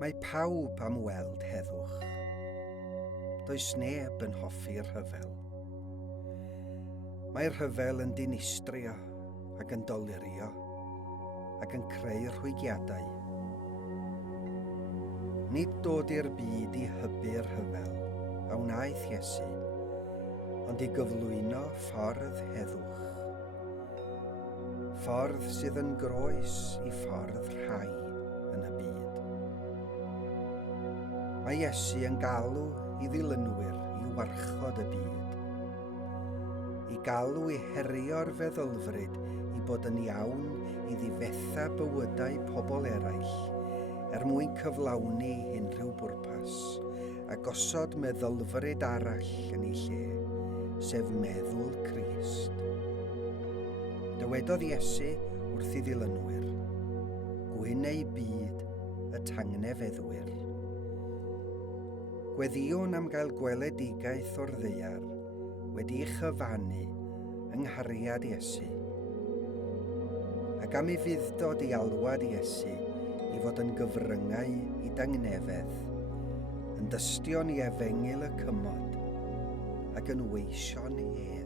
Mae pawb am weld heddwch. Does neb yn hoffi'r rhyfel. Mae'r rhyfel yn dinistrio ac yn dolirio ac yn creu rhwygiadau. Nid dod i'r byd i hybu'r rhyfel a wnaeth Iesu, ond i gyflwyno ffordd heddwch. Ffordd sydd yn groes i ffordd rhai yn y byd. Mae Iesu yn galw i ddilynwyr i warchod y byd. I galw i herio'r feddylfryd i bod yn iawn i ddifetha bywydau pobl eraill mwyn cyflawni unrhyw bwrpas a gosod meddylfryd arall yn ei lle, sef meddwl Crist. Dywedodd Iesu wrth i ddilynwyr, gwyn ei byd y tangnefeddwyr. Gweddiwn am gael gweledigaeth o'r ddaear wedi'i chyfannu yng nghariad Iesu, ac am ei fuddod i alwad Iesu i fod yn gyfryngau i dangnefedd, yn dystion i efengil y cymod ac yn weision ef.